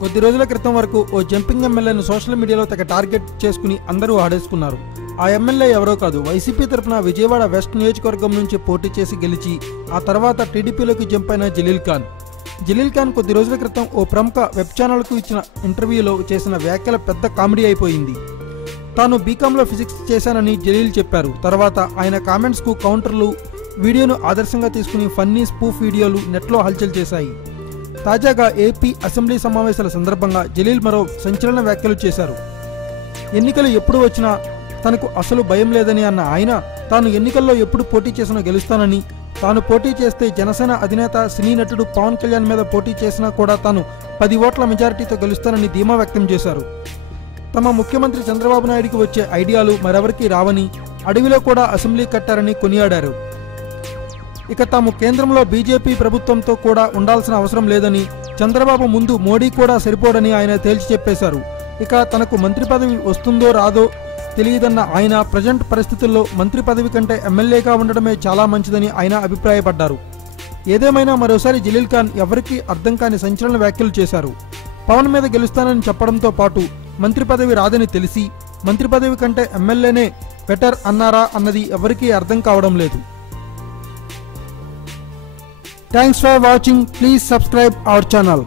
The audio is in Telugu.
కొద్ది రోజుల క్రితం వరకు ఓ జంపింగ్ ఎమ్మెల్యేను సోషల్ మీడియాలో తెగ టార్గెట్ చేసుకుని అందరూ ఆడేసుకున్నారు. ఆ ఎమ్మెల్యే ఎవరో కాదు, వైసీపీ తరఫున విజయవాడ వెస్ట్ నియోజకవర్గం నుంచి పోటీ చేసి గెలిచి ఆ తర్వాత టీడీపీలోకి జంప్ అయిన జలీల్ ఖాన్. జలీల్ ఖాన్ కొద్ది రోజుల క్రితం ఓ ప్రముఖ వెబ్ ఛానల్కు ఇచ్చిన ఇంటర్వ్యూలో చేసిన వ్యాఖ్యల పెద్ద కామెడీ అయిపోయింది. తాను బీకాంలో ఫిజిక్స్ చేశానని జలీల్ చెప్పారు. తర్వాత ఆయన కామెంట్స్కు కౌంటర్లు, వీడియోను ఆదర్శంగా తీసుకుని ఫన్నీ స్పూఫ్ వీడియోలు నెట్లో హల్చల్ చేశాయి. తాజాగా ఏపీ అసెంబ్లీ సమావేశాల సందర్భంగా జలీల్ మరో సంచలన వ్యాఖ్యలు చేశారు. ఎన్నికలు ఎప్పుడు వచ్చినా తనకు అసలు భయం లేదని అన్న ఆయన, తాను ఎన్నికల్లో ఎప్పుడు పోటీ చేసినా గెలుస్తానని, తాను పోటీ చేస్తే జనసేన అధినేత సినీ నటుడు పవన్ కళ్యాణ్ మీద పోటీ చేసినా కూడా తాను 10 ఓట్ల మెజారిటీతో గెలుస్తానని ధీమా వ్యక్తం చేశారు. తమ ముఖ్యమంత్రి చంద్రబాబు నాయుడికి వచ్చే ఐడియాలు మరెవరికి రావని, అడవిలో కూడా అసెంబ్లీ కట్టారని కొనియాడారు. ఇక తాము కేంద్రంలో బీజేపీ ప్రభుత్వంతో కూడా ఉండాల్సిన అవసరం లేదని, చంద్రబాబు ముందు మోడీ కూడా సరిపోడని ఆయన తేల్చి చెప్పేశారు. ఇక తనకు మంత్రి పదవి వస్తుందో రాదో తెలియదన్న ఆయన, ప్రజెంట్ పరిస్థితుల్లో మంత్రి పదవి కంటే ఎమ్మెల్యేగా ఉండడమే చాలా మంచిదని ఆయన అభిప్రాయపడ్డారు. ఏదేమైనా మరోసారి జలీల్ ఖాన్ ఎవరికీ అర్థం కాని సంచలన వ్యాఖ్యలు చేశారు. పవన్ మీద గెలుస్తానని చెప్పడంతో పాటు మంత్రి పదవి రాదని తెలిసి మంత్రి పదవి కంటే ఎమ్మెల్యేనే బెటర్ అన్నారా అన్నది ఎవరికీ అర్థం కావడం లేదు. Thanks for watching. Please subscribe our channel.